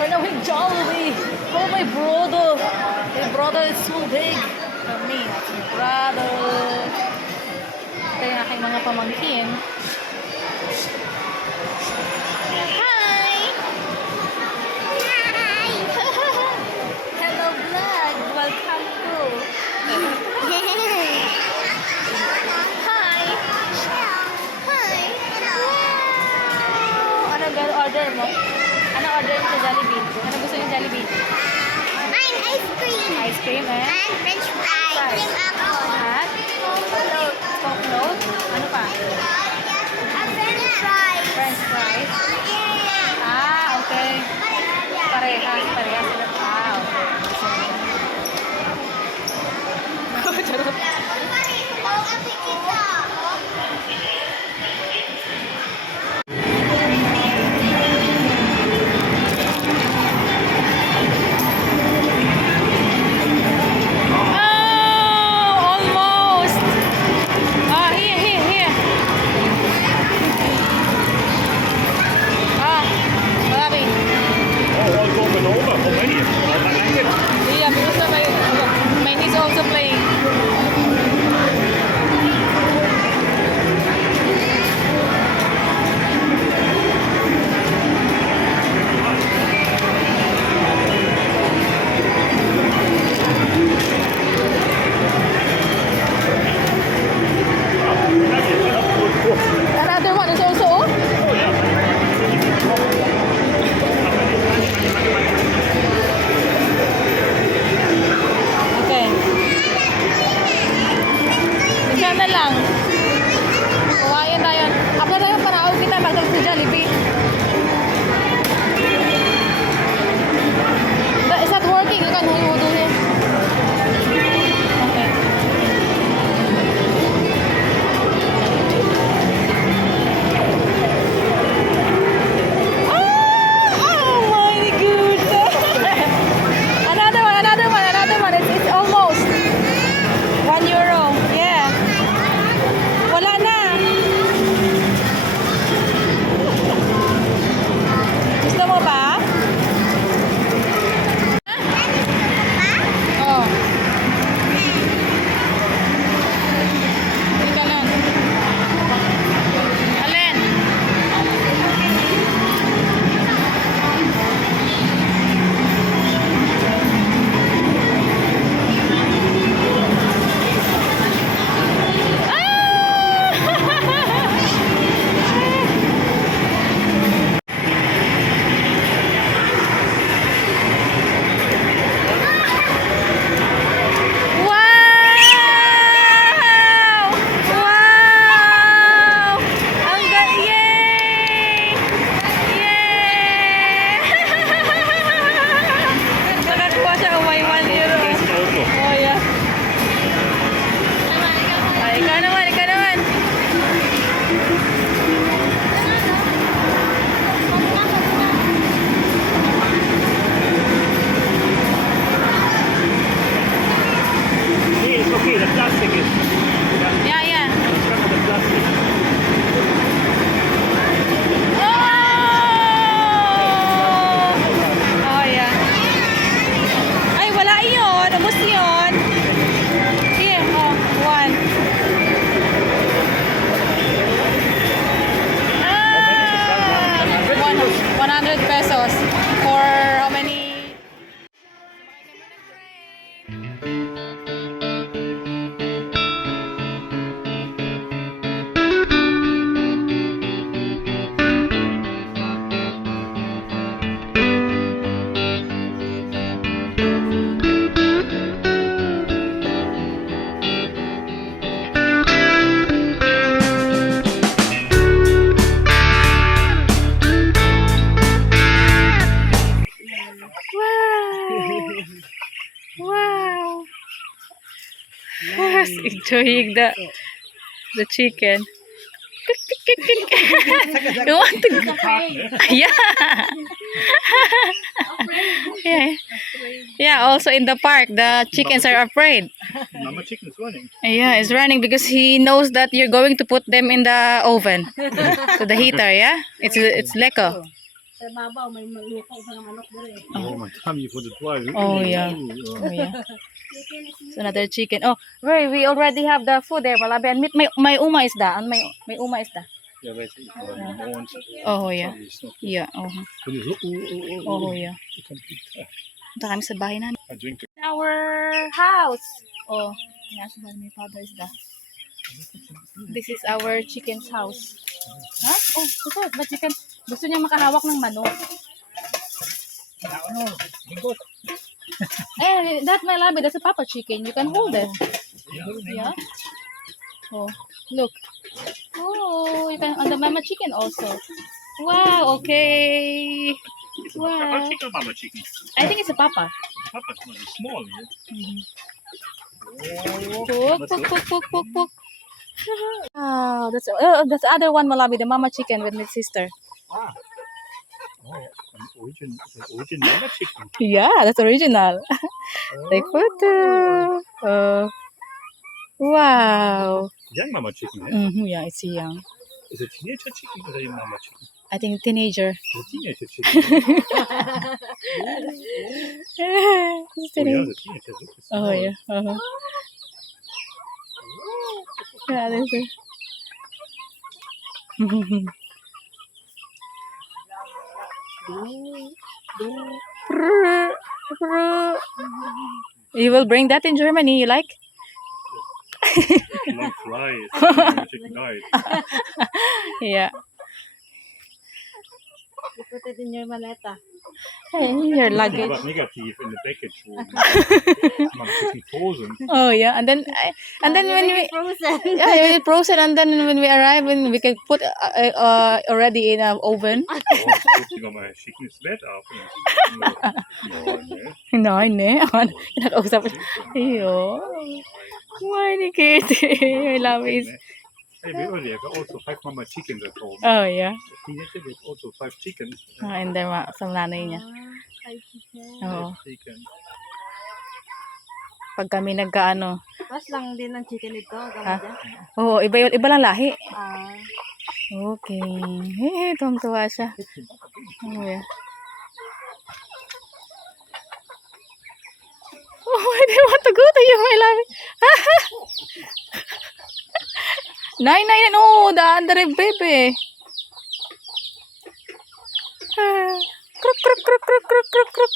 We're now in Jollibee. Oh, my brother. My brother is so big. For me, that's my brother. Ito yung aking mga pamangkin. Hi! Hi! Hello, vlog. Welcome to... Hi! Hi! Wow! Ano order mo? Ano order mo sa Jollibee? Ano gusto yung Jollibee? Mine, ice cream. Ice cream, eh? And french fries. Cream apple. At? Coke float? Ano pa? French fries. French fries? Ah, okay. Parehas sila. Ah, okay. Charot. Another one is also on? Okay. Isa na lang. Kuhain tayo. Apa tayo panahon kita magdag sa Jollibee. Is that working? You can do it. Okay. It's almost €1. Yeah. Wala na. Gusto mo ba? Oh. Ika lang. Alin? $100 for how many? Wow! Was enjoying the chicken. You want to go? Yeah. Yeah, also in the park, the chickens are afraid. Mama chicken is running. Yeah, it's running because he knows that you're going to put them in the oven. To the heater, yeah? It's Leko. Sa babaw, may maluko sa manok dire. Oh, my tummy for the twice. Oh, yeah. Oh, yeah. So another chicken. Oh, where we already have the food there, Malabi. And meat, may uma isda. And may uma isda. Yeah, wait. Oh, yeah. Yeah. Oh, oh, yeah. Punta kami sa bahay namin. I drink it. Our house. Oh, nasa bahay may father isda. This is our chicken's house. Huh? Oh, ito. Ba chicken? Gusto niya makahawak ng manok. Eh, that my labi, that's a papa chicken. You can hold it. Yeah. Oh, look. Oh, you can on the mama chicken also. Wow. Okay. Wow. Chicken or mama chicken? I think it's a papa. Papa's not small, yeah? Cook, cook, cook, cook, cook, cook. Wow, that's the other one, Malabi, the mama chicken with my sister. Ah. Oh, an original mama chicken. Yeah, that's original. Take photo. Wow. Young mama chicken, yeah? Yeah, it's young. Is it teenager chicken or a young mama chicken? I think teenager. It's a teenager chicken. It's Oh, yeah, teenager. the teenager. Look, it's Oh, small. yeah. Yeah, that's it. You will bring that in Germany, you like? Long flies. Chicken died. Yeah. You put it in your maleta. Your luggage. But negative in the package. Mama chicken frozen. Oh yeah, and then when we Frozen. yeah when it frozen, and then when we arrive, when we can put already in an oven. Oh, cooking on my chicken is better. No, No, ne. Nakausap. Iyo. Why ni Kitty? I love it. Hey, we earlier got also 5 mama chickens at home. Oh yeah. Teenager with also 5 chickens. And then sa nanay niya. Oo. Chicken. Pag kami nagkaano. Pas lang din ng chicken ito. Ha? Gama dyan. Oo, iba lang lahi. Ah. Okay. Tuwang-tuwa siya. Oh yeah. Oh, I didn't want to go to you, my love. Nine, no, the under baby. Kruk, kruk, kruk, kruk, kruk, kruk, kruk.